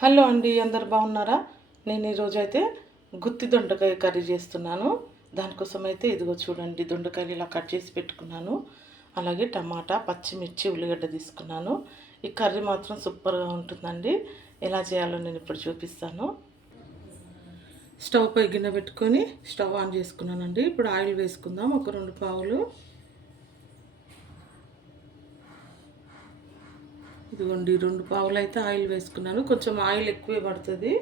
Hello అండి అందరు బాగున్నారా? నేను ఈరోజు అయితే గుత్తి దొండకాయ కర్రీ చేస్తున్నాను. దానికోసం అయితే ఇదిగో చూడండి దొండకాయలు ఇలా కట్ చేసి పెట్టుకున్నాను. అలాగే టమాటా పచ్చిమిర్చి ఉల్లిగడ్డ తీసుకున్నాను. ఈ కర్రీ మాత్రం సూపర్గా ఉంటుందండి. ఎలా చేయాలో నేను ఇప్పుడు చూపిస్తాను. స్టవ్ పై గిన్నె పెట్టుకొని స్టవ్ ఆన్ చేసుకున్నానండి. ఇప్పుడు ఆయిల్ వేసుకుందాం. ఒక రెండు పావులు ఇదిగోండి రెండు పావులు అయితే ఆయిల్ వేసుకున్నాను. కొంచెం ఆయిల్ ఎక్కువే పడుతుంది.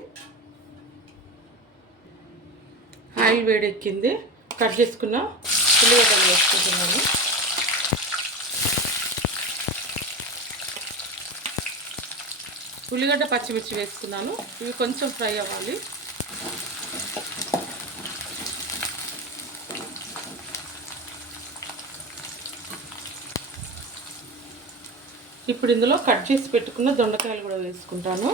ఆయిల్ వేడెక్కింది. కట్ చేసుకున్న ఉల్లిగడ్డలు వేసుకుంటున్నాను. ఉల్లిగడ్డ పచ్చిమిర్చి వేసుకున్నాను. ఇవి కొంచెం ఫ్రై అవ్వాలి. ఇప్పుడు ఇందులో కట్ చేసి పెట్టుకున్న దొండకాయలు కూడా వేసుకుంటాను.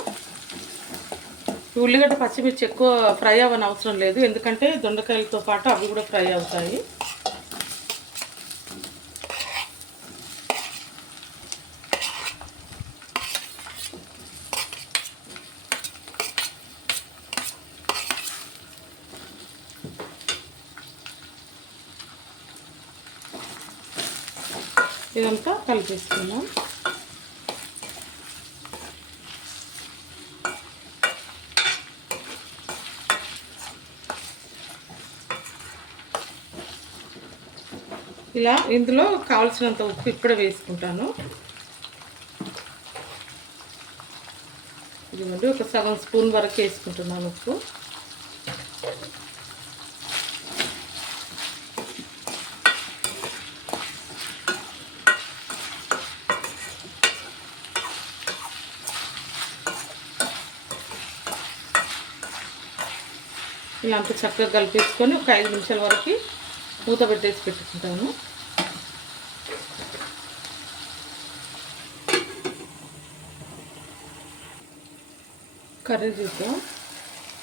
ఉల్లిగడ్డ పచ్చిమిర్చి ఎక్కువ ఫ్రై అవ్వని అవసరం లేదు ఎందుకంటే దొండకాయలతో పాటు అవి కూడా ఫ్రై అవుతాయి. ఇదంతా కలిపేసుకున్నాం ఇలా ఇందులో కావలసినంత ఉప్పు ఇప్పుడే వేసుకుంటాను. ఇదిగోండి ఒక సగం స్పూన్ వరకు వేసుకుంటున్నాను ఉప్పు. ఇలా అంత చక్కగా కలిపేసుకొని ఒక ఐదు నిమిషాల వరకు మూత పెట్టేసి పెట్టుకుంటాను. కర్రీ చూద్దాం.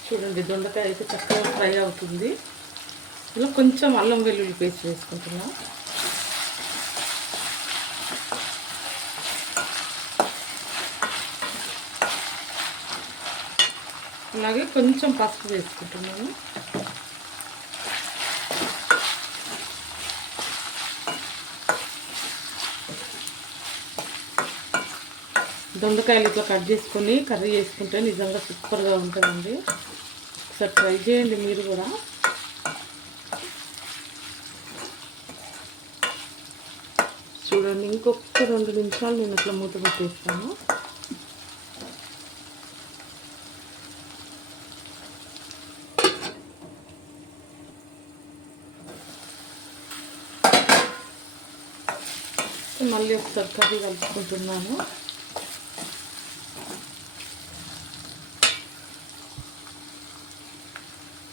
చూడండి దొండకాయ అయితే చక్కగా ఫ్రై అవుతుంది. ఇలా కొంచెం అల్లం వెల్లుల్లి పేస్ట్ వేసుకుంటున్నాం. అలాగే కొంచెం పసుపు వేసుకుంటున్నాను. దొండకాయలు ఇట్లా కట్ చేసుకొని కర్రీ చేసుకుంటే నిజంగా సూపర్గా ఉంటుందండి. ఒకసారి ట్రై చేయండి మీరు కూడా. చూడండి ఇంకొక రెండు నిమిషాలు నేను ఇట్లా మూత పెట్టేస్తాను. మళ్ళీ ఒకసారి కర్రీ కలుపుకుంటున్నాను.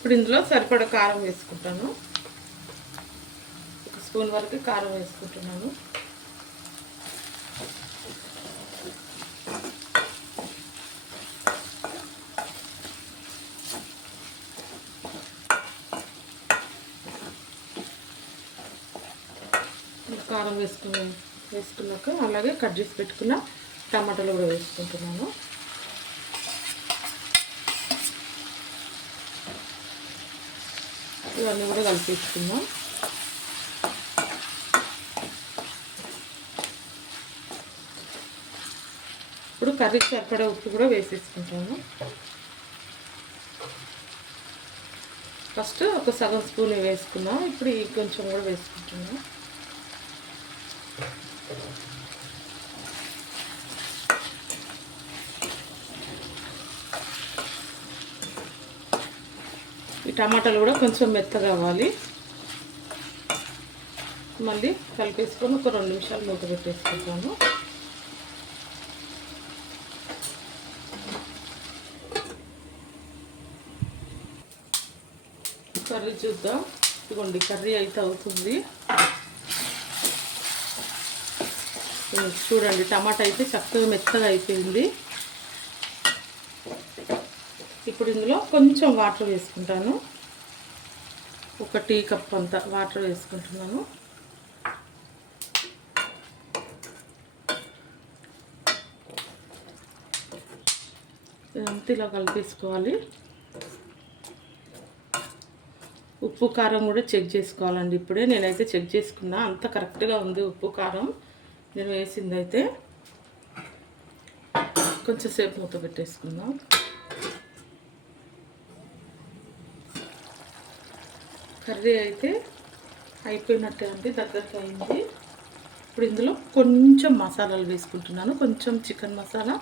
ఇప్పుడు ఇందులో సరిపడా కారం వేసుకుంటాను. ఒక స్పూన్ వరకు కారం వేసుకుంటున్నాను. కారం వేసుకుని వేసుకున్నాక అలాగే కట్ చేసి పెట్టుకున్న టమాటాలు కూడా వేసుకుంటున్నాను. ఇవన్నీ కూడా కలిపేసుకుందాం. ఇప్పుడు కర్రీకి సరిపడే ఉప్పు కూడా వేసేసుకుంటాము. ఫస్ట్ ఒక సగం స్పూన్ వేసుకున్నాం ఇప్పుడు ఈ కొంచెం కూడా వేసుకుంటున్నాం. ఈ టమాటాలు కూడా కొంచెం మెత్తగా అవ్వాలి. మళ్ళీ కలిపేసుకొని ఒక రెండు నిమిషాలు మూత పెట్టేసుకుంటాను. కర్రీ చూద్దాం. ఇదిగోండి కర్రీ అయితే అవుతుంది. చూడండి టమాటా అయితే చక్కగా మెత్తగా అయిపోయింది. ఇప్పుడు ఇందులో కొంచెం వాటర్ వేసుకుంటాను. ఒక టీ కప్ అంత వాటర్ వేసుకుంటున్నాను. ఇదంతా ఇలా కలిపేసుకోవాలి. ఉప్పు కారం కూడా చెక్ చేసుకోవాలండి ఇప్పుడే. నేనైతే చెక్ చేసుకున్నా. అంత కరెక్ట్గా ఉంది ఉప్పు కారం. నేను వేసింది అయితే కొంచెం సేపు మూత పెట్టేసుకుందాం. కర్రీ అయితే అయిపోయినట్టే అండి దగ్గరికి అయింది. ఇప్పుడు ఇందులో కొంచెం మసాలాలు వేసుకుంటున్నాను. కొంచెం చికెన్ మసాలా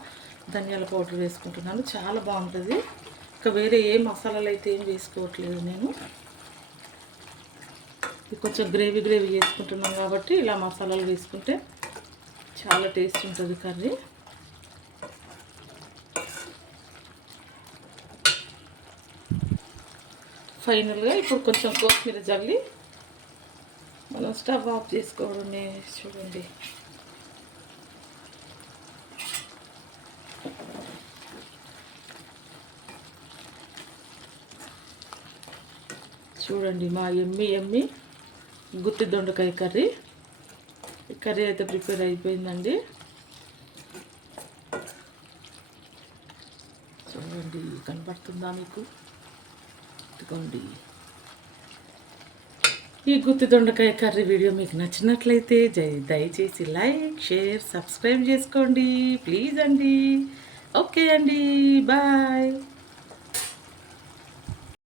ధనియాల పౌడర్ వేసుకుంటున్నాను. చాలా బాగుంటుంది. ఇంకా వేరే ఏ మసాలాలు అయితే ఏం వేసుకోవట్లేదు నేను. కొంచెం గ్రేవీ గ్రేవీ చేసుకుంటున్నాం కాబట్టి ఇలా మసాలాలు వేసుకుంటే చాలా టేస్ట్ ఉంటుంది కర్రీ. ఫైనల్గా ఇప్పుడు కొంచెం కొత్తిమీర జల్లి మనం స్టవ్ ఆఫ్ చేసుకోవడమే చూడండి. చూడండి మా ఎమ్మి ఎమ్మి గుత్తి దొండకాయ కర్రీ. కర్రీ అయితే ప్రిపేర్ అయిపోయిందండి. చూడండి కనపడుతుందా మీకు? పెట్టుకోండి ఈ గుత్తి దొండకాయ కర్రీ వీడియో మీకు నచ్చినట్లయితే జై దయచేసి లైక్ షేర్ సబ్స్క్రైబ్ చేసుకోండి. ప్లీజ్ అండి. ఓకే అండి. బాయ్.